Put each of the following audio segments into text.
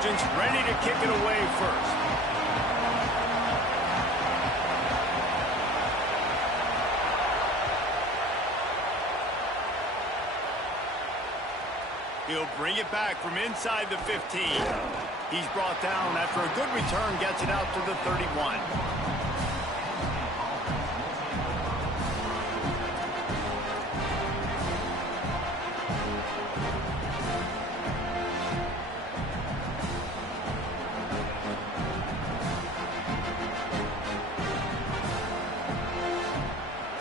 Trojans ready to kick it away first. He'll bring it back from inside the 15. He's brought down after a good return, gets it out to the 31.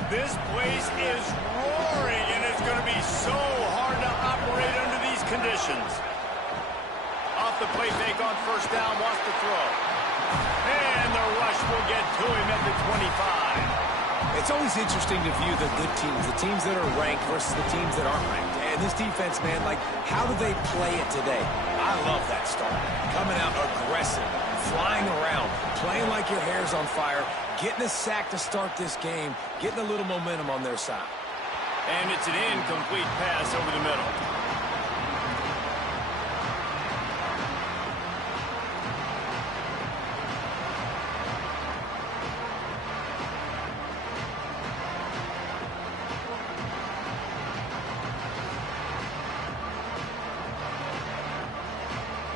This place is roaring, and it's going to be so hard to operate under these conditions. Off the play fake on first down, wants to throw. And the rush will get to him at the 25. It's always interesting to view the good teams, the teams that are ranked versus the teams that aren't ranked. And this defense, man, like, how do they play it today? I love that start. Coming out aggressive, flying around, playing like your hair's on fire, getting a sack to start this game, getting a little momentum on their side. And it's an incomplete pass over the middle.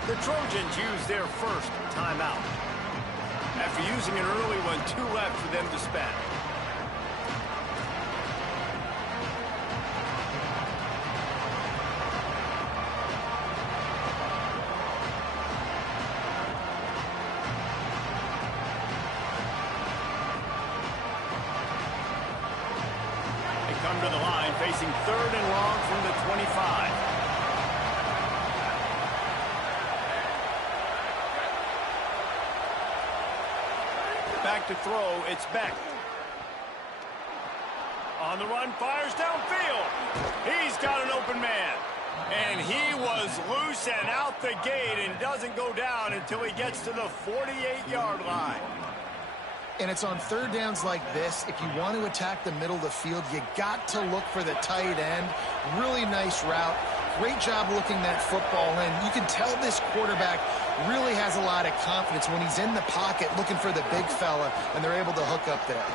The Trojans use their first timeout. After using an early one, 2 left for them to spend. They come to the line facing 3rd and long from the 25. Back to throw, it's Beck. On the run, fires downfield. He's got an open man. And he was loose and out the gate and doesn't go down until he gets to the 48-yard line. And it's on 3rd downs like this, if you want to attack the middle of the field, you got to look for the tight end. Really nice route. Great job looking that football in. You can tell this quarterback really has a lot of confidence when he's in the pocket looking for the big fella, and they're able to hook up there.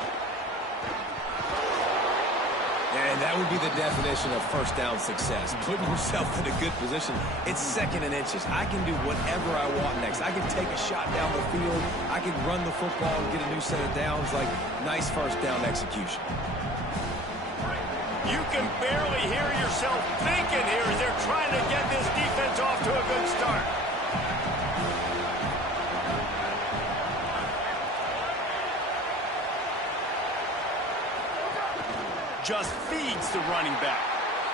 And that would be the definition of first down success. Putting yourself in a good position. It's 2nd and inches. I can do whatever I want next. I can take a shot down the field. I can run the football and get a new set of downs. Like, nice first down execution. You can barely hear yourself thinking here as they're trying to get this defense off to a good start. Just feeds the running back.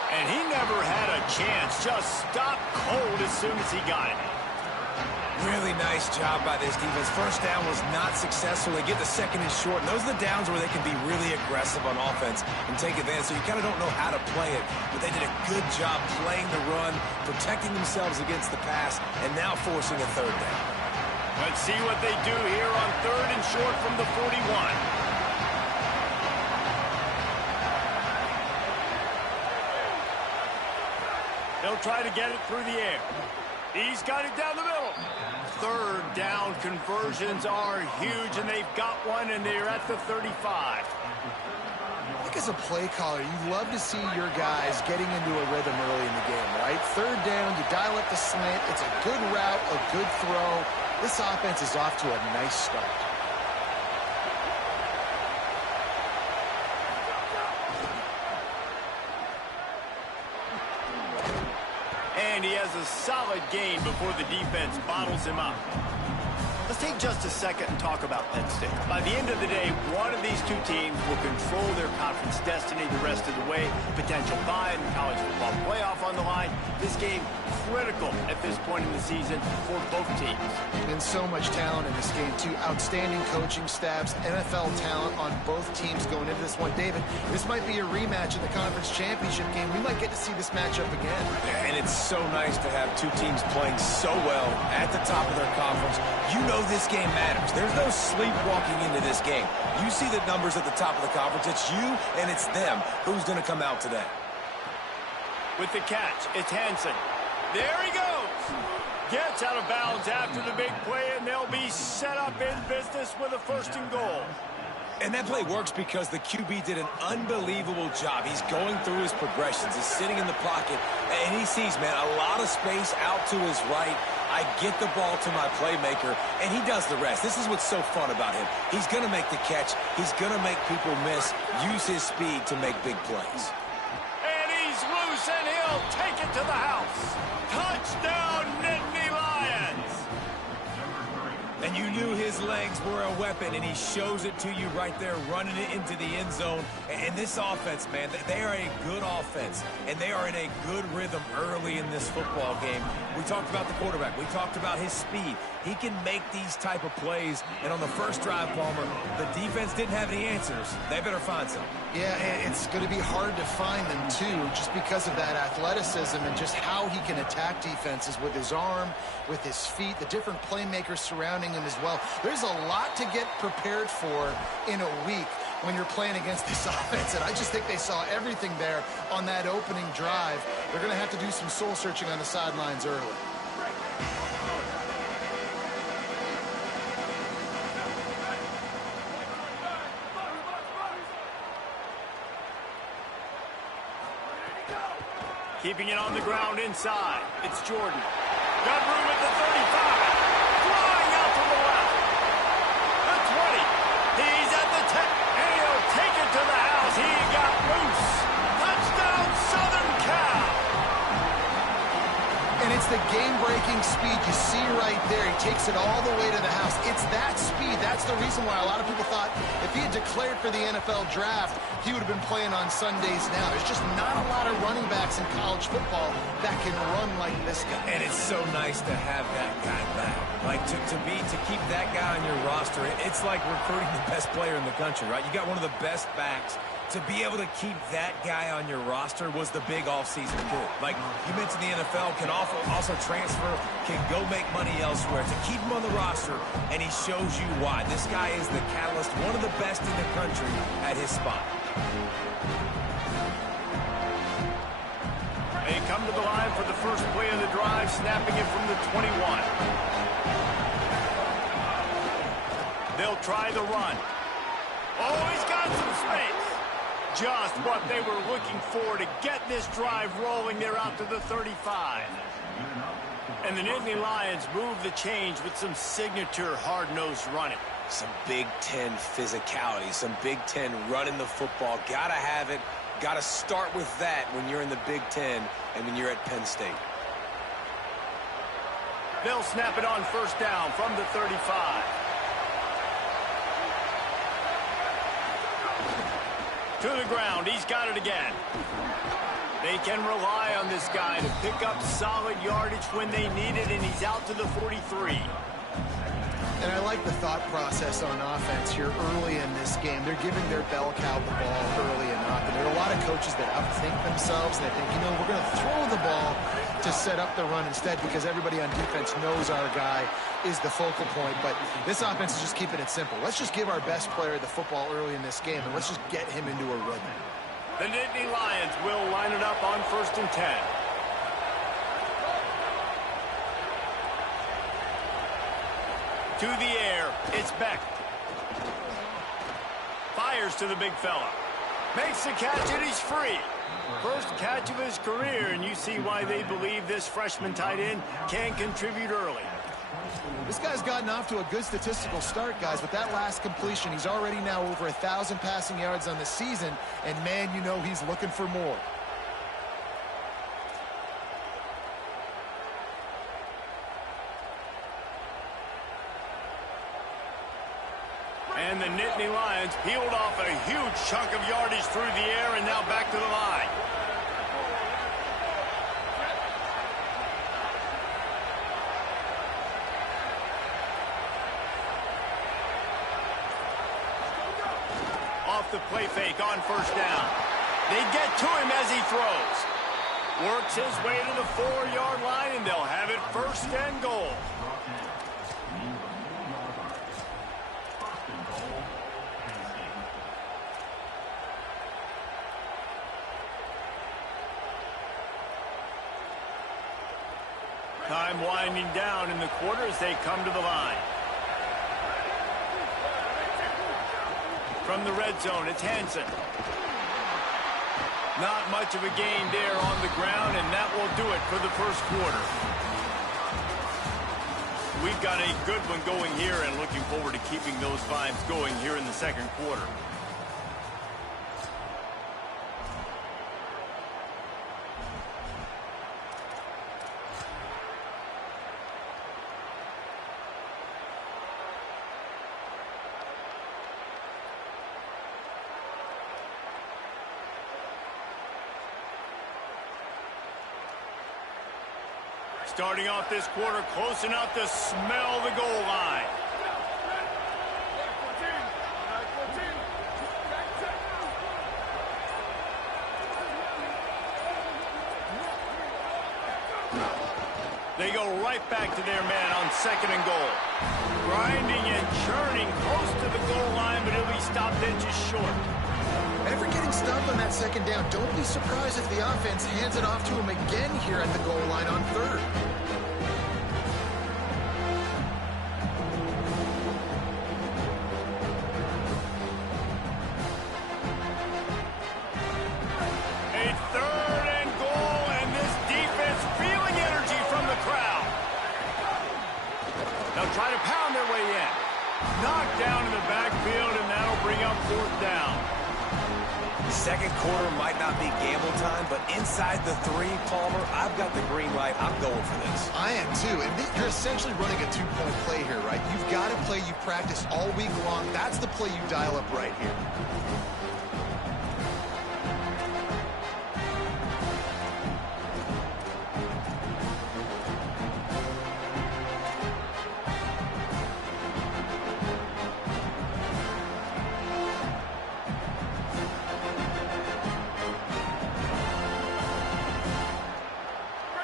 And he never had a chance. Just stopped cold as soon as he got it. Really nice job by this defense. First down was not successful. They get the 2nd and short. And those are the downs where they can be really aggressive on offense and take advantage. So you kind of don't know how to play it. But they did a good job playing the run, protecting themselves against the pass, and now forcing a 3rd down. Let's see what they do here on 3rd and short from the 41. They'll try to get it through the air. He's got it down the middle. 3rd down conversions are huge, and they've got one, and they're at the 35. I think as a play caller, you love to see your guys getting into a rhythm early in the game, right? 3rd down, you dial up the slant. It's a good route, a good throw. This offense is off to a nice start. And he has a solid gain before the defense bottles him up. Let's take just a second and talk about Penn State. By the end of the day, one of these two teams will control their conference destiny the rest of the way. Potential bye in the college football playoff on the line. This game critical at this point in the season for both teams. And so much talent in this game, too. Outstanding coaching staffs, NFL talent on both teams going into this one. David, this might be a rematch in the conference championship game. We might get to see this matchup again. Yeah, and it's so nice to have two teams playing so well at the top of their conference. You know this game matters. There's no sleepwalking into this game. You see the numbers at the top of the conference. It's you and it's them. Who's going to come out today? With the catch, it's Hansen. There he goes. gets out of bounds after the big play, and they'll be set up in business with a 1st and goal. And that play works because the QB did an unbelievable job. He's going through his progressions. He's sitting in the pocket, and he sees, man, a lot of space out to his right. I get the ball to my playmaker, and he does the rest. This is what's so fun about him. He's going to make the catch. He's going to make people miss, use his speed to make big plays. And he's loose, and he'll take it to the house. Touchdown, Nittany Lions! And you knew his legs were a weapon, and he shows it to you right there, running it into the end zone. And this offense, man, they are a good offense, and they are in a good rhythm early in this football game. We talked about the quarterback. We talked about his speed. He can make these type of plays, and on the first drive, Palmer, the defense didn't have any answers. They better find some. Yeah, it's going to be hard to find them, too, just because of that athleticism and just how he can attack defenses with his arm, with his feet, the different playmakers surrounding him as well. There's a lot to get prepared for in a week when you're playing against this offense, and I just think they saw everything there on that opening drive. They're going to have to do some soul-searching on the sidelines early. Keeping it on the ground inside. It's Jordan. Got room at the 35. Flying out to the left. The 20. He's at the 10. And he'll take it to the house. He got loose. Touchdown, Southern Cal. And it's the game-breaking speed you see right there. He takes it all the way to the house. It's that speed. That's the reason why a lot of people thought if he had declared for the NFL draft, he would have been playing on Sundays now. There's just not a lot of running backs in college football that can run like this guy. And it's so nice to have that guy back. Like, to keep that guy on your roster, it's like recruiting the best player in the country, right? You got one of the best backs. To be able to keep that guy on your roster was the big offseason coup. Like you mentioned, the NFL can also transfer, can go make money elsewhere. To keep him on the roster, and he shows you why. This guy is the catalyst, one of the best in the country at his spot. They come to the line for the first play of the drive, snapping it from the 21. They'll try the run. Oh, he's got some space. Just what they were looking for to get this drive rolling. They're out to the 35. And the Nittany Lions move the change with some signature hard-nosed running. Some Big Ten physicality, some Big Ten running the football. Gotta have it. Gotta start with that when you're in the Big Ten and when you're at Penn State. They'll snap it on first down from the 35. To the ground, he's got it again. They can rely on this guy to pick up solid yardage when they need it, and he's out to the 43. And I like the thought process on offense here early in this game. They're giving their bell cow the ball early enough. And there are a lot of coaches that outthink themselves, and they think, you know, we're going to throw the ball to set up the run instead because everybody on defense knows our guy is the focal point. But this offense is just keeping it simple. Let's just give our best player the football early in this game, and let's just get him into a rhythm. The Nittany Lions will line it up on 1st and 10. To the air, it's Beck. Fires to the big fella. Makes the catch, and he's free. First catch of his career, and you see why they believe this freshman tight end can contribute early. This guy's gotten off to a good statistical start, guys. With that last completion, he's already now over 1,000 passing yards on the season, and man, you know he's looking for more. And the Nittany Lions peeled off a huge chunk of yardage through the air and now back to the line. Off the play fake on first down. They get to him as he throws. Works his way to the 4-yard line, and they'll have it 1st and goal. Time winding down in the quarter as they come to the line. From the red zone, it's Hansen. Not much of a gain there on the ground, and that will do it for the first quarter. We've got a good one going here and looking forward to keeping those vibes going here in the second quarter. Starting off this quarter close enough to smell the goal line. They go right back to their man on 2nd and goal. Grinding and churning close to the goal line, but he'll be stopped inches short. After getting stopped on that 2nd down, don't be surprised if the offense hands it off to him again here at the goal line on 3rd. A 3rd and goal, and this defense feeling energy from the crowd. They'll try to pound their way in. Knocked down in the backfield, and that'll bring up 4th down. Second quarter might not be gamble time, but inside the 3, Palmer, I've got the green light. I'm going for this. I am too, and you're essentially running a 2-point play here, right? You've got a play you practice all week long. That's the play you dial up right here.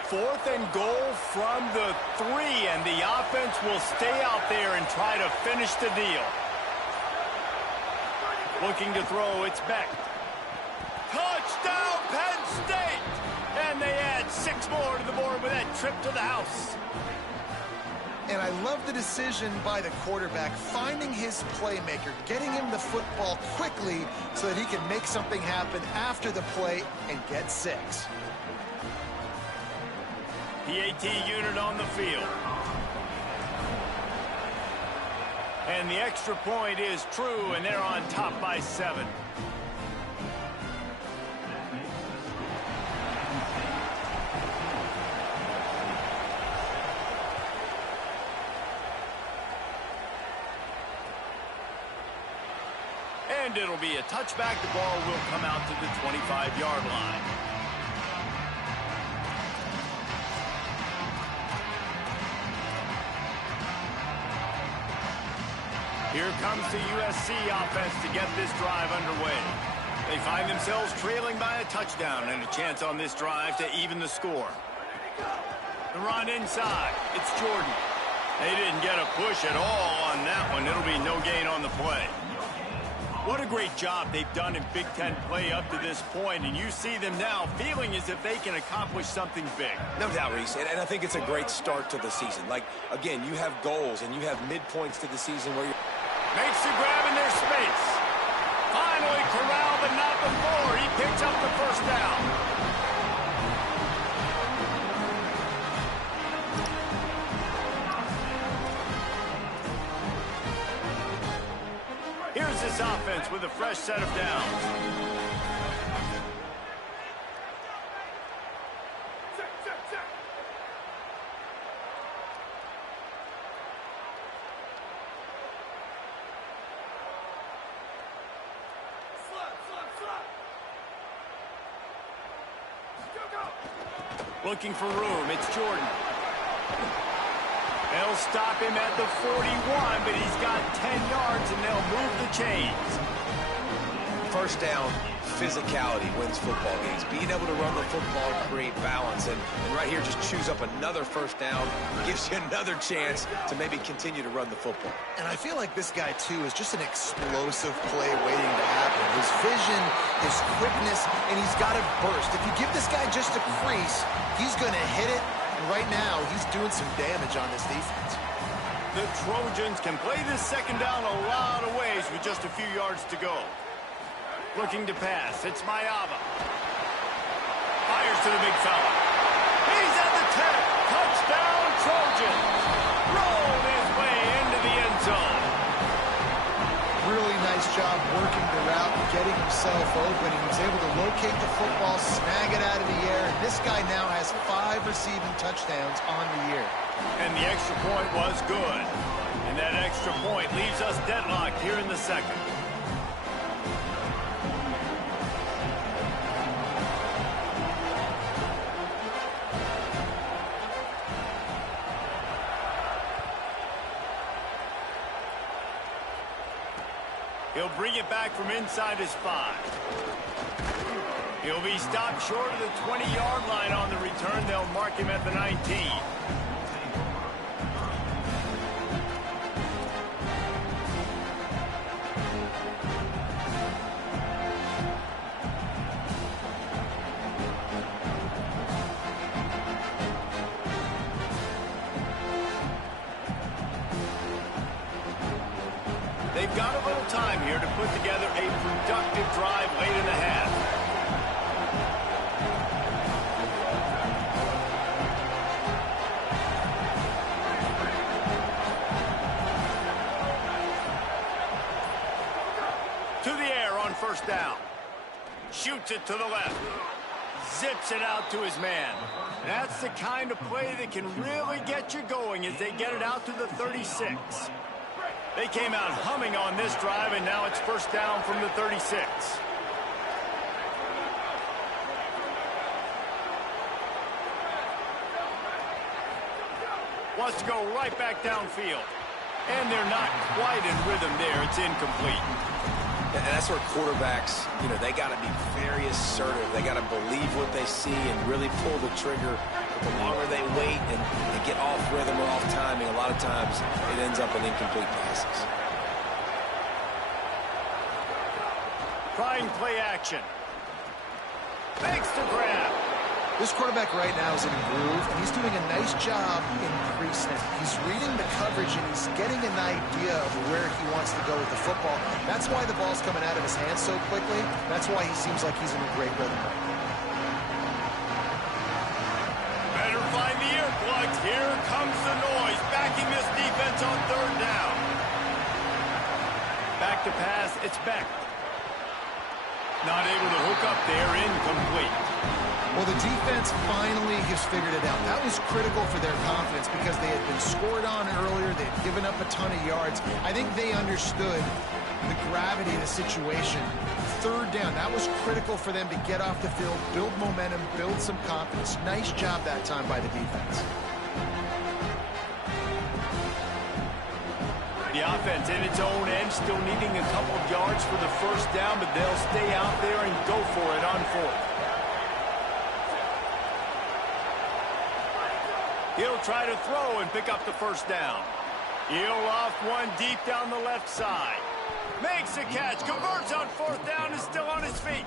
Fourth and goal from the 3, and the offense will stay out there and try to finish the deal. Looking to throw, it's Beck. Touchdown, Penn State! And they add 6 more to the board with that trip to the house. And I love the decision by the quarterback, finding his playmaker, getting him the football quickly so that he can make something happen after the play and get 6. PAT unit on the field. And the extra point is true, and they're on top by 7. And it'll be a touchback. The ball will come out to the 25-yard line. Here comes the USC offense to get this drive underway. They find themselves trailing by a touchdown and a chance on this drive to even the score. The run inside. It's Jordan. They didn't get a push at all on that one. It'll be no gain on the play. What a great job they've done in Big Ten play up to this point, and you see them now feeling as if they can accomplish something big. No doubt, Reese, and I think it's a great start to the season. Like, again, you have goals and you have midpoints to the season where you're... Makes the grab in their space. Finally corralled, but not before. He picks up the first down. Here's this offense with a fresh set of downs. Looking for room, it's Jordan. They'll stop him at the 41, but he's got 10 yards, and they'll move the chains. First down, physicality wins football games. Being able to run the football, create balance, and right here just choose up another first down, gives you another chance to maybe continue to run the football. And I feel like this guy, too, is just an explosive play waiting to happen. His vision, his quickness, and he's got a burst. If you give this guy just a crease, he's going to hit it And right now, he's doing some damage on this defense. The Trojans can play this second down a lot of ways with just a few yards to go. Looking to pass. It's Mayava. Fires to the big fella. He's at the 10. Touchdown, Trojans. Rolled his way into the end zone. Really nice job working the route and getting himself open. He was able to locate the football, snag it out of the air. And this guy now has 5 receiving touchdowns on the year. And the extra point was good. And that extra point leaves us deadlocked here in the second. He'll bring it back from inside his 5. He'll be stopped short of the 20-yard line on the return. They'll mark him at the 19. They've got a little time here to put together a productive drive late in the half. To the air on first down. Shoots it to the left. Zips it out to his man. That's the kind of play that can really get you going as they get it out to the 36. They came out humming on this drive, and now it's first down from the 36. Wants to go right back downfield. And they're not quite in rhythm there. It's incomplete. And that's where quarterbacks, they got to be very assertive. They got to believe what they see and really pull the trigger. But the longer they wait and get off rhythm or off timing, a lot of times it ends up in incomplete passes. Trying play action. Makes the grab. This quarterback right now is in a groove, and he's doing a nice job in pre-snap. He's reading the coverage, and he's getting an idea of where he wants to go with the football. That's why the ball's coming out of his hands so quickly. That's why he seems like he's in a great rhythm. Better find the earplugs. Here comes the noise, backing this defense on third down. Back to pass, it's Beck. Not able to hook up there, incomplete. Well, the defense finally has figured it out. That was critical for their confidence because they had been scored on earlier. They had given up a ton of yards. I think they understood the gravity of the situation. Third down, that was critical for them to get off the field, build momentum, build some confidence. Nice job that time by the defense. The offense in its own end, still needing a couple of yards for the first down, but they'll stay out there and go for it on fourth. He'll try to throw and pick up the first down. He'll loft one deep down the left side. Makes a catch, converts on fourth down, is still on his feet.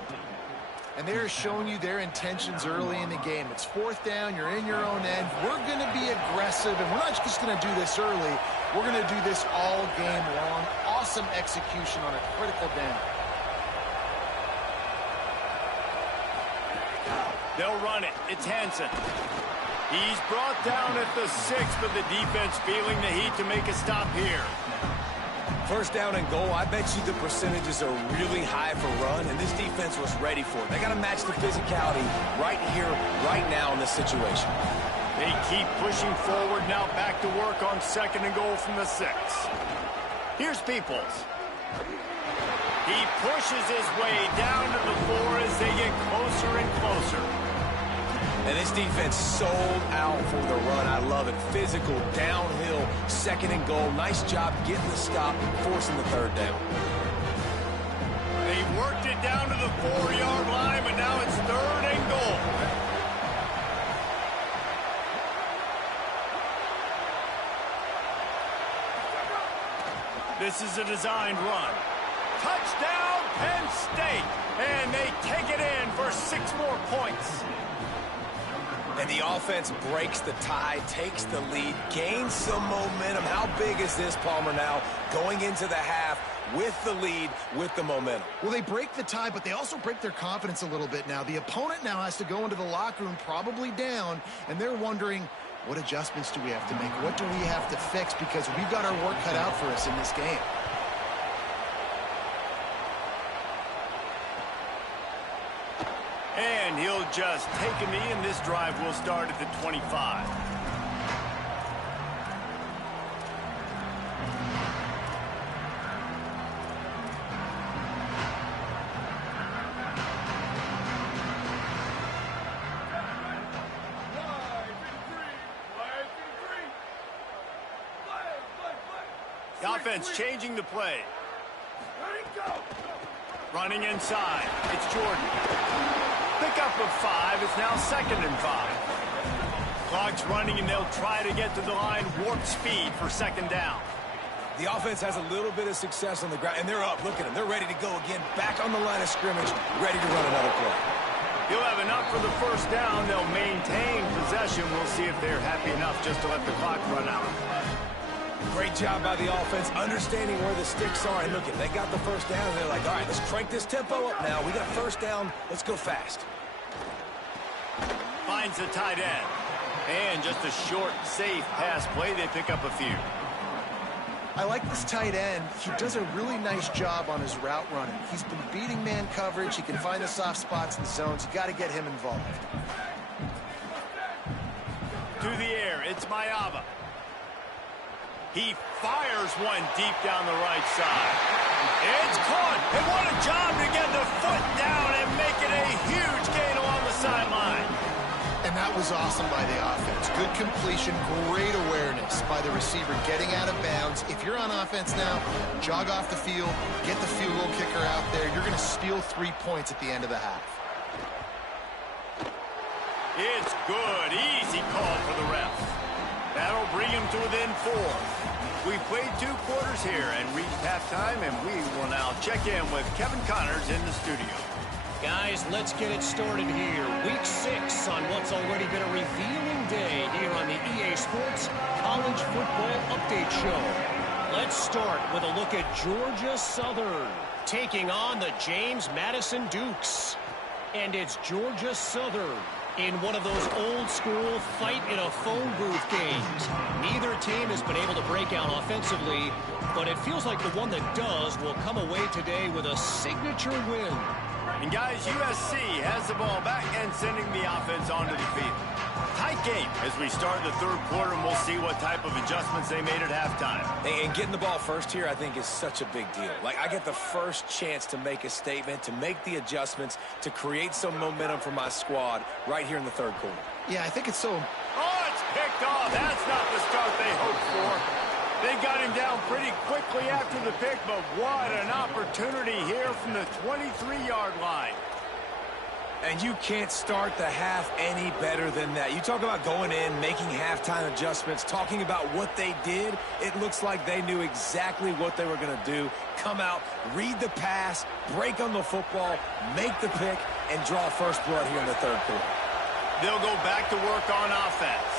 And they're showing you their intentions early in the game. It's fourth down, you're in your own end. We're going to be aggressive, and we're not just going to do this early. We're going to do this all game long. Awesome execution on a critical down. They'll run it. It's Hansen. He's brought down at the 6, but the defense feeling the heat to make a stop here. First down and goal, I bet you the percentages are really high for run, and this defense was ready for it. They got to match the physicality right here, right now in this situation. They keep pushing forward, now back to work on second and goal from the 6. Here's Peoples. He pushes his way down to the 4 as they get closer and closer. And this defense sold out for the run. I love it. Physical, downhill, second and goal. Nice job getting the stop, forcing the third down. They worked it down to the 4-yard line, but now it's third and goal. This is a designed run. Touchdown, Penn State. And they take it in for 6 more points. And the offense breaks the tie, takes the lead, gains some momentum. How big is this, Palmer, now going into the half with the lead, with the momentum? Well, they break the tie, but they also break their confidence a little bit now. The opponent now has to go into the locker room probably down, and they're wondering, what adjustments do we have to make? What do we have to fix? Because we've got our work cut out for us in this game. And he'll just take a knee, and this drive will start at the 25. The offense changing the play. Running inside. It's Jordan. Pickup of 5. It's now 2nd and 5. Clock's running, and they'll try to get to the line. Warp speed for 2nd down. The offense has a little bit of success on the ground, and they're up. Look at them. They're ready to go again. Back on the line of scrimmage, ready to run another play. He'll have enough for the 1st down. They'll maintain possession. We'll see if they're happy enough just to let the clock run out. Great job by the offense, understanding where the sticks are. And look, they got the 1st down, and they're like, all right, let's crank this tempo up now. We got 1st down. Let's go fast. Finds the tight end. And just a short, safe pass play. They pick up a few. I like this tight end. He does a really nice job on his route running. He's been beating man coverage. He can find the soft spots in the zones. You got to get him involved. To the air, it's Mayava. He fires one deep down the right side. It's caught. And what a job to get the foot down and make it a huge gain along the sideline. And that was awesome by the offense. Good completion, great awareness by the receiver getting out of bounds. If you're on offense now, jog off the field, get the field goal kicker out there. You're going to steal 3 points at the end of the half. It's good. Easy call for the ref. That'll bring him to within 4. We played 2 quarters here and reached halftime, and we will now check in with Kevin Connors in the studio. Guys, let's get it started here. Week 6 on what's already been a revealing day here on the EA Sports College Football Update Show. Let's start with a look at Georgia Southern taking on the James Madison Dukes. And it's Georgia Southern in one of those old-school fight-in-a-phone booth games. Neither team has been able to break out offensively, but it feels like the one that does will come away today with a signature win. And guys, USC has the ball back and sending the offense onto the field. Tight game as we start the 3rd quarter, and we'll see what type of adjustments they made at halftime. And getting the ball first here, I think, is such a big deal. Like, I get the first chance to make a statement, to make the adjustments, to create some momentum for my squad right here in the 3rd quarter. Yeah, I think it's so... Oh, it's picked off. That's not the start they hoped for. They got him down pretty quickly after the pick, but what an opportunity here from the 23-yard line. And you can't start the half any better than that. You talk about going in, making halftime adjustments, talking about what they did. It looks like they knew exactly what they were going to do. Come out, read the pass, break on the football, make the pick, and draw first blood here in the 3rd quarter. They'll go back to work on offense.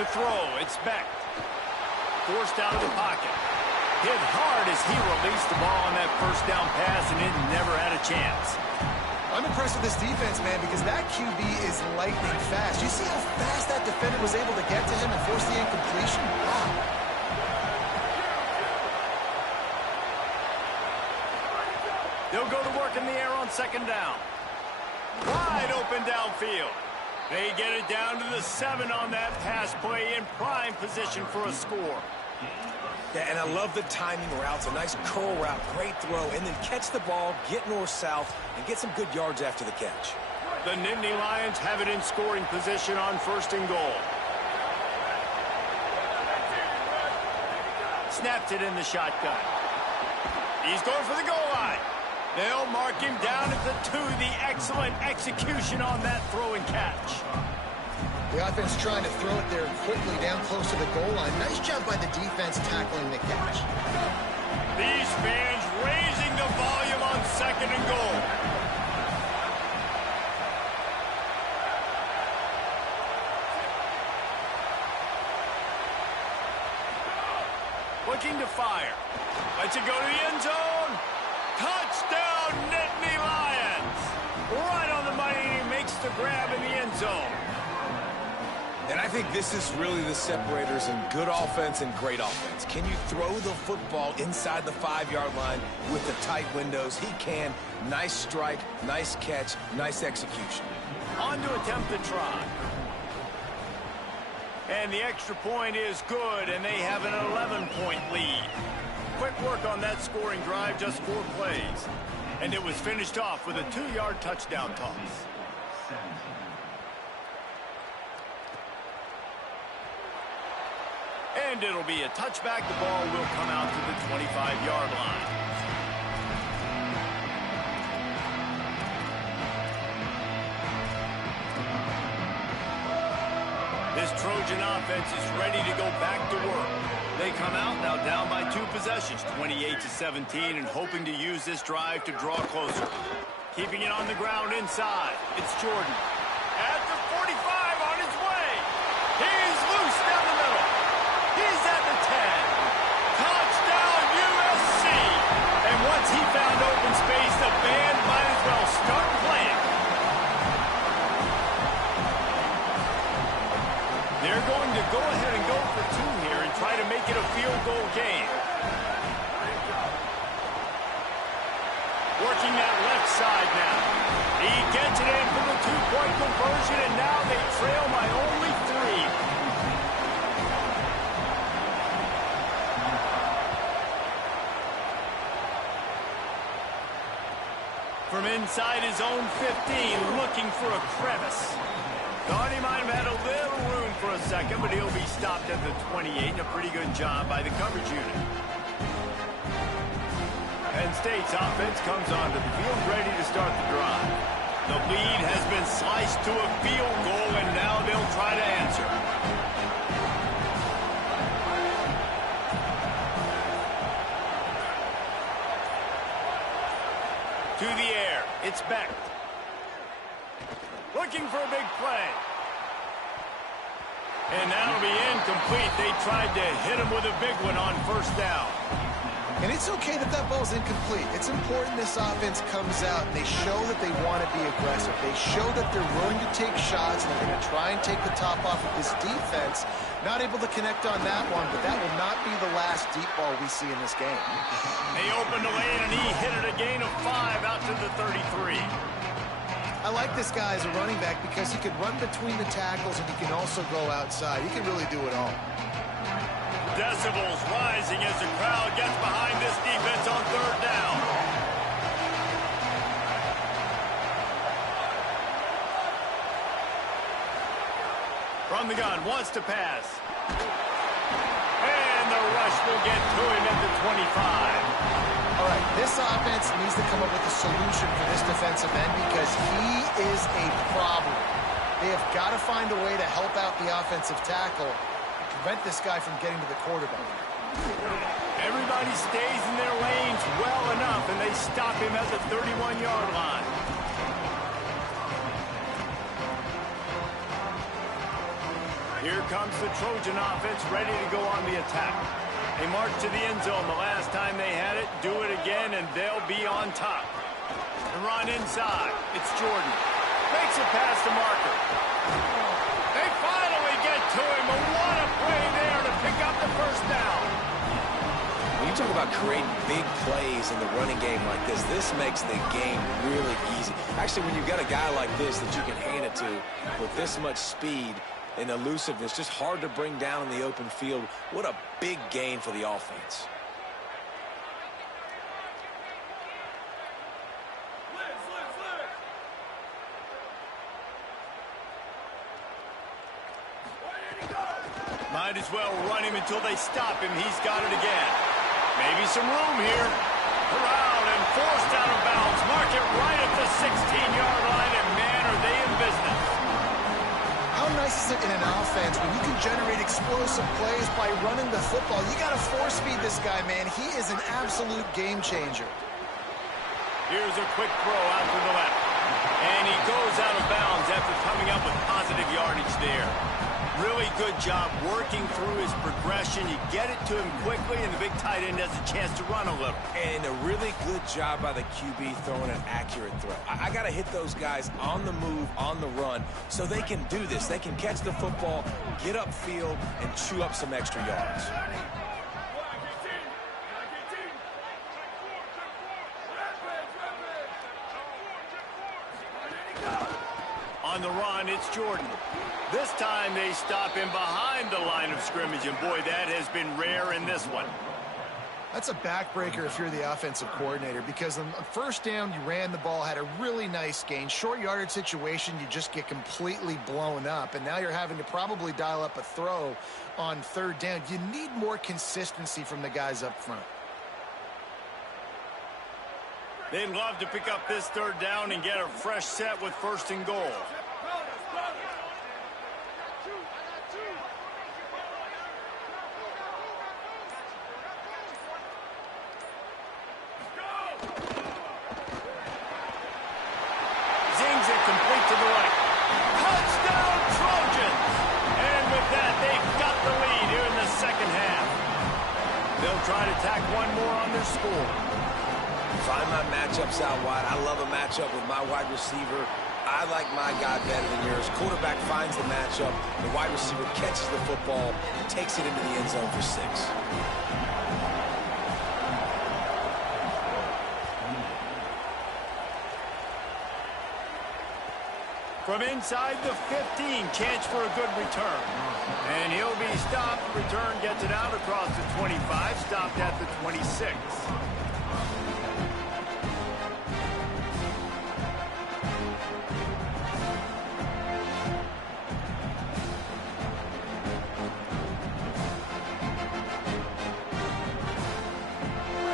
To throw, it's Beck. Forced out of the pocket. Hit hard as he released the ball on that 1st down pass, and it never had a chance. I'm impressed with this defense, man, because that QB is lightning fast. You see how fast that defender was able to get to him and force the incompletion? Wow. They'll go to work in the air on 2nd down. Wide open downfield. They get it down to the 7 on that pass play in prime position for a score. Yeah, and I love the timing routes, a nice curl route, great throw, and then catch the ball, get north-south, and get some good yards after the catch. The Nittany Lions have it in scoring position on 1st and goal. Snapped it in the shotgun. He's going for the goal line. They'll mark him down at the 2. The excellent execution on that throw and catch. The offense trying to throw it there quickly down close to the goal line. Nice job by the defense tackling the catch. These fans raising the volume on 2nd and goal. looking to fire. Lets it go to the end zone. Touchdown, Nittany Lions. Right on the money, and he makes the grab in the end zone. And I think this is really the separators in good offense and great offense. Can you throw the football inside the 5-yard line with the tight windows? He can. Nice strike, nice catch, nice execution. On to attempt the try. And the extra point is good, and they have an 11-point lead. Quick work on that scoring drive, just 4 plays. And it was finished off with a 2-yard touchdown toss. And it'll be a touchback. The ball will come out to the 25-yard line. This Trojan offense is ready to go back to work. They come out now down by 2 possessions, 28-17, and hoping to use this drive to draw closer. Keeping it on the ground inside. It's Jordan. At the 45 on his way. He's loose down the middle. He's at the 10. Touchdown, USC. And once he found open space, the band might as well start playing. They're going to go ahead and go for 2 here and try to make it a field goal game. Working that left side now. He gets it in for the 2-point conversion, and now they trail by only 3. From inside his own 15, looking for a crevice. Thought he might have had a little room for a second, but he'll be stopped at the 28, and a pretty good job by the coverage unit. Penn State's offense comes onto the field, ready to start the drive. The lead has been sliced to a field goal, and now they'll try to answer. To the air, it's Beck. Looking for a big play. And that'll be incomplete. They tried to hit him with a big one on first down. And it's okay that that ball's incomplete. It's important this offense comes out and they show that they want to be aggressive. They show that they're willing to take shots and they're going to try and take the top off of this defense. Not able to connect on that one, but that will not be the last deep ball we see in this game. They opened the lane and he hit it a gain of 5 out to the 33. I like this guy as a running back because he can run between the tackles and he can also go outside. He can really do it all. Decibels rising as the crowd gets behind this defense on 3rd down. From the gun, wants to pass. And the rush will get to him at the 25. All right, this offense needs to come up with a solution for this defensive end because he is a problem. They have got to find a way to help out the offensive tackle and prevent this guy from getting to the quarterback. Everybody stays in their lanes well enough, and they stop him at the 31-yard line. Here comes the Trojan offense ready to go on the attack. They march to the end zone the last time they had it, do it again, and they'll be on top. The run inside. It's Jordan. Makes it past the marker. They finally get to him, but what a play there to pick up the first down. When you talk about creating big plays in the running game like this makes the game really easy. Actually, when you've got a guy like this that you can hand it to with this much speed and elusiveness, just hard to bring down in the open field. What a big gain for the offense. Might as well run him until they stop him. He's got it again. Maybe some room here. Around and forced out of bounds. Mark it right at the 16-yard line, and man, are they in business. How nice is it in an offense when you can generate explosive plays by running the football? You got to force-feed this guy, man. He is an absolute game changer. Here's a quick throw out to the left. And he goes out of bounds after coming up with positive yardage there. Really good job working through his progression. You get it to him quickly, and the big tight end has a chance to run a little. And a really good job by the QB throwing an accurate throw. I got to hit those guys on the move, on the run, so they can do this. They can catch the football, get upfield, and chew up some extra yards. On the run, it's Jordan. This time they stop him behind the line of scrimmage, and boy, that has been rare in this one. That's a backbreaker if you're the offensive coordinator, because on first down, you ran the ball, had a really nice gain. Short yardage situation, you just get completely blown up, and now you're having to probably dial up a throw on third down. You need more consistency from the guys up front. They'd love to pick up this third down and get a fresh set with first and goal. Zings it complete to the right. Touchdown, Trojans! And with that, they've got the lead here in the second half. They'll try to tack one more on their score. Find my matchups out wide. I love a matchup with my wide receiver. I like my guy better than yours. Quarterback finds the matchup. The wide receiver catches the football, takes it into the end zone for 6. From inside the 15, chance for a good return. And he'll be stopped. Return gets it out across the 25, stopped at the 26.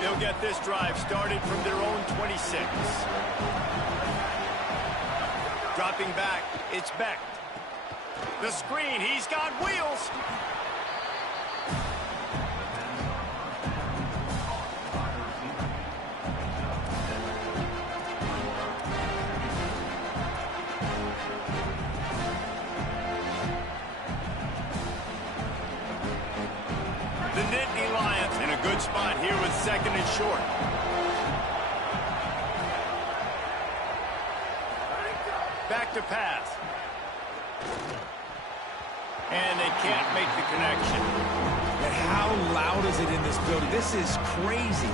They'll get this drive started from their own 26. Dropping back, it's Beck. The screen, he's got wheels. The Nittany Lions in a good spot here with second and short. Back to pass. And they can't make the connection. And how loud is it in this building? This is crazy.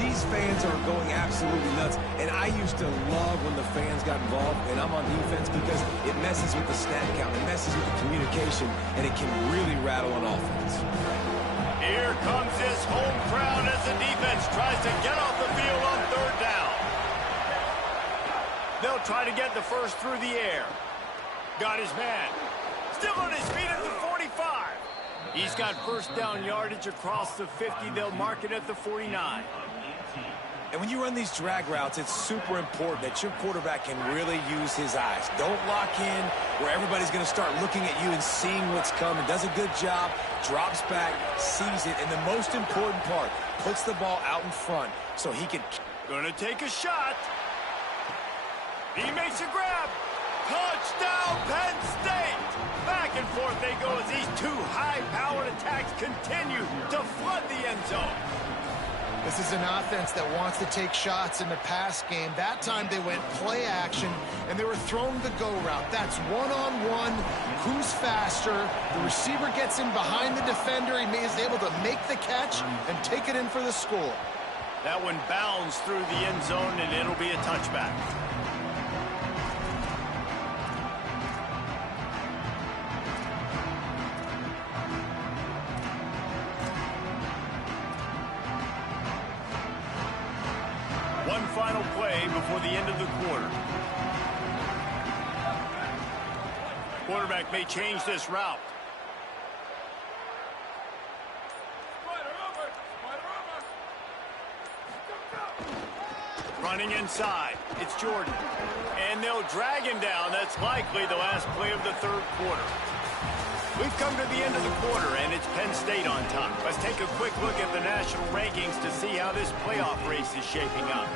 These fans are going absolutely nuts. And I used to love when the fans got involved, and I'm on defense, because it messes with the snap count, it messes with the communication, and it can really rattle an offense. Here comes this home crowd as the defense tries to get off the field on third down. They'll try to get the first through the air. Got his man. Still on his feet at the 45. He's got first down yardage across the 50. They'll mark it at the 49. And when you run these drag routes, it's super important that your quarterback can really use his eyes. Don't lock in where everybody's going to start looking at you and seeing what's coming. Does a good job, drops back, sees it, and the most important part, puts the ball out in front so he can... Gonna take a shot. He makes a grab. Touchdown, Penn State! Back and forth they go as these two high-powered attacks continue to flood the end zone. This is an offense that wants to take shots in the pass game. That time they went play action, and they were throwing the go route. That's one-on-one. Who's faster? The receiver gets in behind the defender. He is able to make the catch and take it in for the score. That one bounds through the end zone, and it'll be a touchback. One final play before the end of the quarter. Quarterback may change this route. Running inside, it's Jordan. And they'll drag him down. That's likely the last play of the third quarter. We've come to the end of the quarter, and it's Penn State on top. Let's take a quick look at the national rankings to see how this playoff race is shaping up.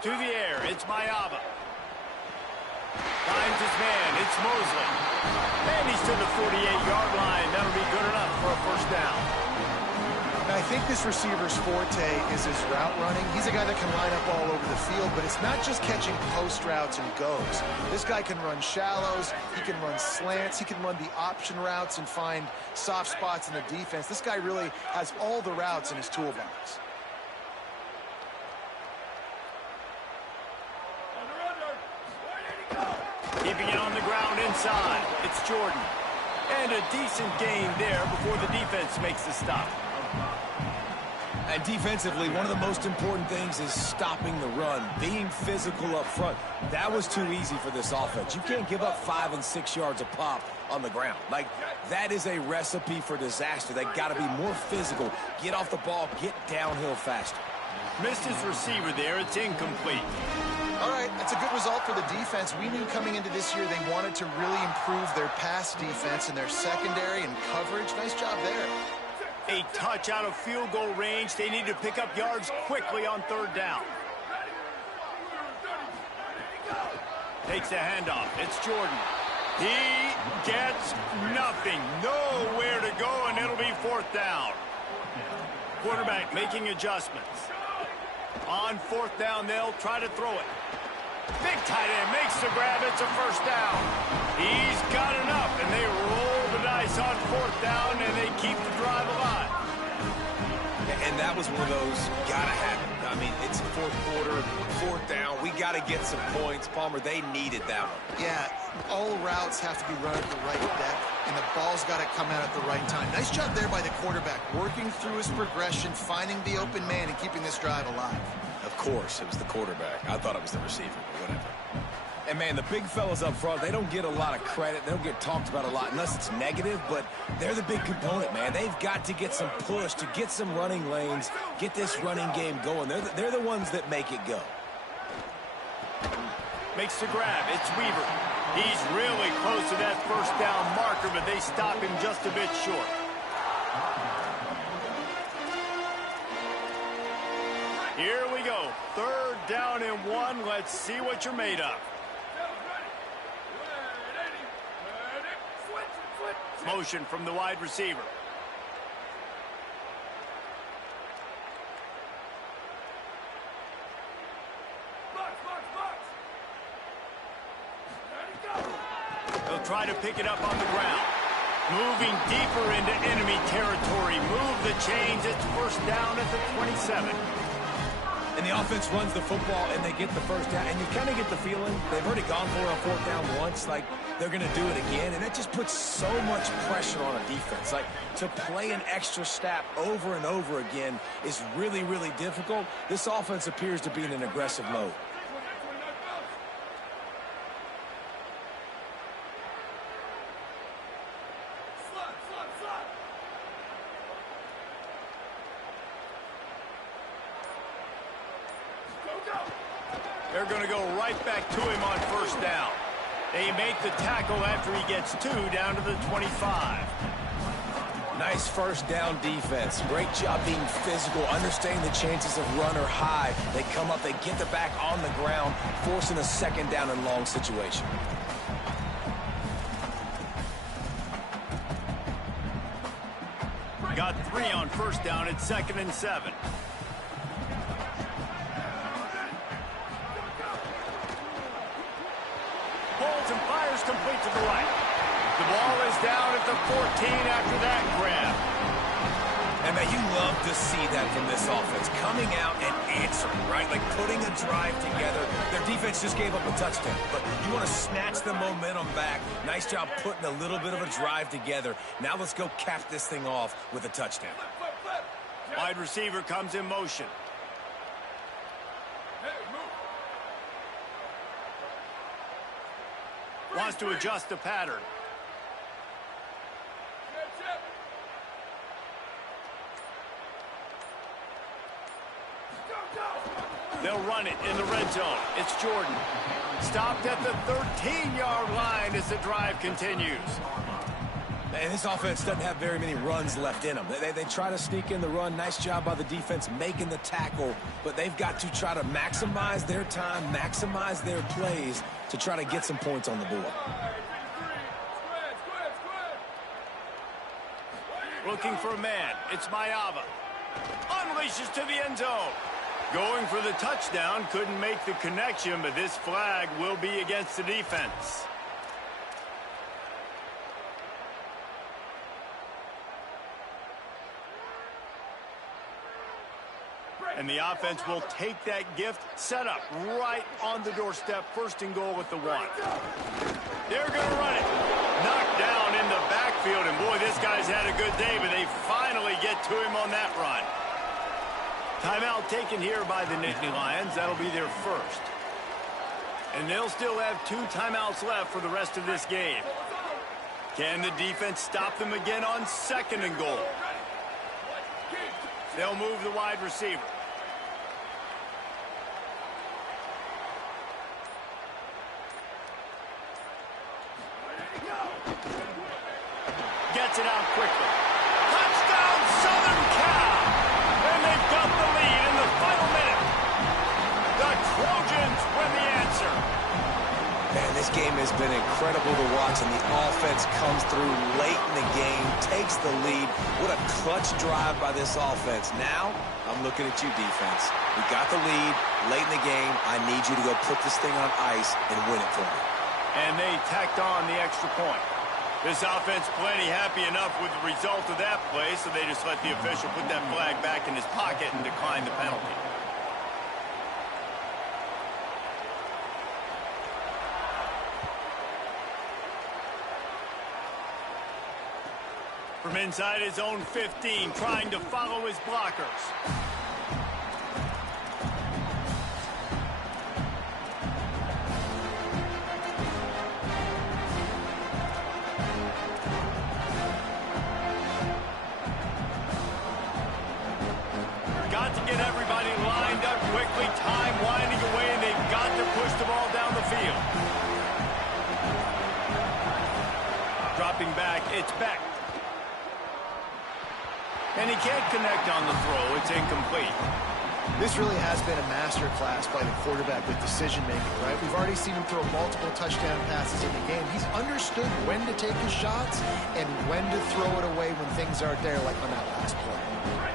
To the air, it's Mayava. Finds his man, it's Mosley. And he's to the 48-yard line. That'll be good enough for a first down. Now, I think this receiver's forte is his route running. He's a guy that can line up all over the field, but it's not just catching post routes and goes. This guy can run shallows, he can run slants, he can run the option routes and find soft spots in the defense. This guy really has all the routes in his toolbox. Keeping it on the ground inside. It's Jordan. And a decent gain there before the defense makes the stop. And defensively, one of the most important things is stopping the run, being physical up front. That was too easy for this offense. You can't give up 5 and 6 yards a pop on the ground. Like, that is a recipe for disaster. They got to be more physical, get off the ball, get downhill faster. Missed his receiver there. It's incomplete. All right, that's a good result for the defense. We knew coming into this year they wanted to really improve their pass defense and their secondary and coverage. Nice job there. A touch out of field goal range. They need to pick up yards quickly on third down. Takes a handoff. It's Jordan. He gets nothing. Nowhere to go, and it'll be fourth down. Quarterback making adjustments. On fourth down, they'll try to throw it. Big tight end makes the grab. It's a first down. He's got enough, and they roll the dice on fourth down, and they keep the drive alive. And that was one of those gotta happen. I mean, it's fourth quarter, fourth down. We got to get some points. Palmer, they needed that one. Yeah, all routes have to be run at the right depth, and the ball's got to come out at the right time. Nice job there by the quarterback, working through his progression, finding the open man, and keeping this drive alive. Of course, it was the quarterback. I thought it was the receiver, but whatever. And, man, the big fellas up front, they don't get a lot of credit. They don't get talked about a lot unless it's negative, but they're the big component, man. They've got to get some push, to get some running lanes, get this running game going. They're the ones that make it go. Makes the grab. It's Weaver. He's really close to that first down marker, but they stop him just a bit short. Here we go. Third down and 1. Let's see what you're made of. Motion from the wide receiver. They'll try to pick it up on the ground. Moving deeper into enemy territory. Move the chains. It's first down at the 27. And the offense runs the football, and they get the first down. And you kind of get the feeling they've already gone for it on fourth down once. Like, they're going to do it again. And that just puts so much pressure on a defense. Like, to play an extra snap over and over again is really, really difficult. This offense appears to be in an aggressive mode. They're going to go right back to him on first down. They make the tackle after he gets 2 down to the 25. Nice first down defense. Great job being physical, understanding the chances of run or high. They come up, they get the back on the ground, forcing a second down and long situation. Got 3 on first down at 2nd and 7. Pulls and fires complete to the right. The ball is down at the 14 after that grab. And man, you love to see that from this offense, coming out and answering, right? Like putting a drive together. Their defense just gave up a touchdown, but you want to snatch the momentum back. Nice job putting a little bit of a drive together. Now let's go cap this thing off with a touchdown. Wide receiver comes in motion. Wants to adjust the pattern. They'll run it in the red zone. It's Jordan. Stopped at the 13-yard line as the drive continues. And this offense doesn't have very many runs left in them. They try to sneak in the run. Nice job by the defense making the tackle, but they've got to try to maximize their time, maximize their plays to try to get some points on the board. Looking for a man. It's Mayava. Unleashes to the end zone. Going for the touchdown. Couldn't make the connection, but this flag will be against the defense. And the offense will take that gift, set up right on the doorstep, first and goal at the 1. They're going to run it. Knocked down in the backfield, and boy, this guy's had a good day, but they finally get to him on that run. Timeout taken here by the Nittany Lions. That'll be their first. And they'll still have 2 timeouts left for the rest of this game. Can the defense stop them again on second and goal? They'll move the wide receiver. Gets it out quickly. Touchdown, Southern Cal! And they've got the lead in the final minute. The Trojans win the answer. Man, this game has been incredible to watch, and the offense comes through late in the game, takes the lead. What a clutch drive by this offense. Now, I'm looking at you, defense. We got the lead late in the game. I need you to go put this thing on ice and win it for me. And they tacked on the extra point. This offense plenty happy enough with the result of that play, so they just let the official put that flag back in his pocket and decline the penalty. From inside his own 15, trying to follow his blockers. Got to get everybody lined up quickly, time winding away, and they've got to push the ball down the field. Dropping back, it's Beck. And he can't connect on the throw. It's incomplete. This really has been a masterclass by the quarterback with decision-making, right? We've already seen him throw multiple touchdown passes in the game. He's understood when to take his shots and when to throw it away when things aren't there, like on that last play.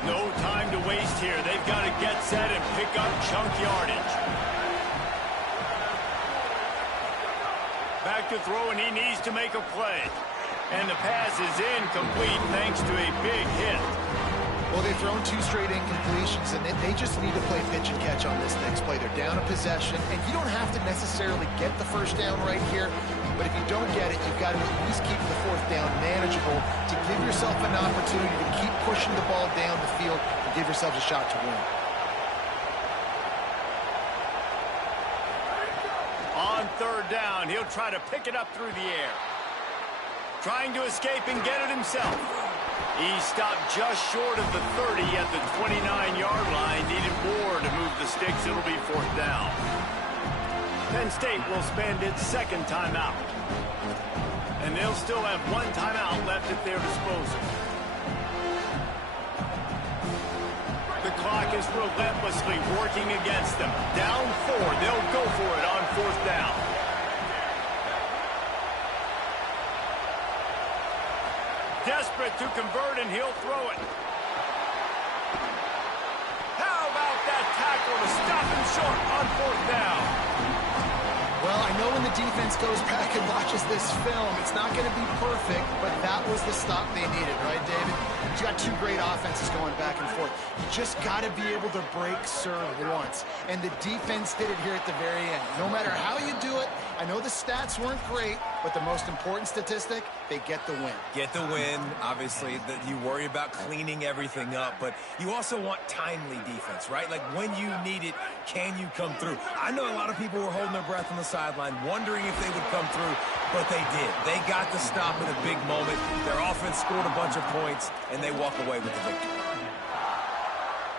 No time to waste here. They've got to get set and pick up chunk yardage. Back to throw, and he needs to make a play. And the pass is incomplete thanks to a big hit. Well, they've thrown 2 straight incompletions, and they just need to play pitch and catch on this next play. They're down a possession, and you don't have to necessarily get the first down right here, but if you don't get it, you've got to at least keep the 4th down manageable to give yourself an opportunity to keep pushing the ball down the field and give yourselves a shot to win. On 3rd down, he'll try to pick it up through the air. Trying to escape and get it himself. He stopped just short of the 30 at the 29-yard line. Needed more to move the sticks. It'll be 4th down. Penn State will spend its 2nd timeout. And they'll still have 1 timeout left at their disposal. The clock is relentlessly working against them. Down 4. They'll go for it on 4th down. Desperate to convert, and he'll throw it. How about that tackle to stop him short on 4th down? Well, I know when the defense goes back and watches this film, it's not going to be perfect, but that was the stop they needed, right, David? You got 2 great offenses going back and forth. You just got to be able to break serve once, and the defense did it here at the very end. No matter how you do it, I know the stats weren't great, but the most important statistic, they get the win. Get the win. Obviously, you worry about cleaning everything up, but you also want timely defense, right? Like when you need it, can you come through? I know a lot of people were holding their breath on the sideline, wondering if they would come through, but they did. They got the stop in a big moment. Their offense scored a bunch of points, and they walk away with the victory.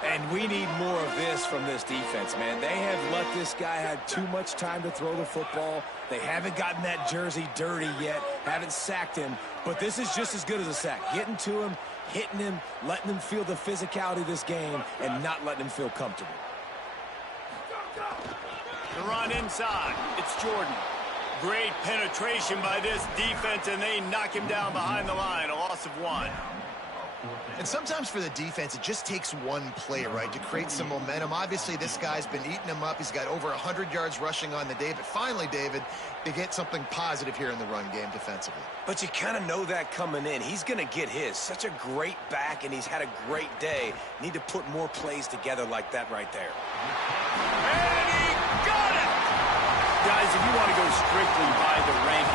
And we need more of this from this defense, man. They have let this guy have too much time to throw the football. They haven't gotten that jersey dirty yet, haven't sacked him. But this is just as good as a sack. Getting to him, hitting him, letting him feel the physicality of this game, and not letting him feel comfortable. The run inside. It's Jordan. Great penetration by this defense, and they knock him down behind the line. A loss of 1. And sometimes for the defense, it just takes one play, right, to create some momentum. Obviously, this guy's been eating him up. He's got over 100 yards rushing on the day. But finally, David, they get something positive here in the run game defensively. But you kind of know that coming in. He's going to get his. Such a great back, and he's had a great day. Need to put more plays together like that right there. And he got it! Guys, if you want to go strictly by the ranking,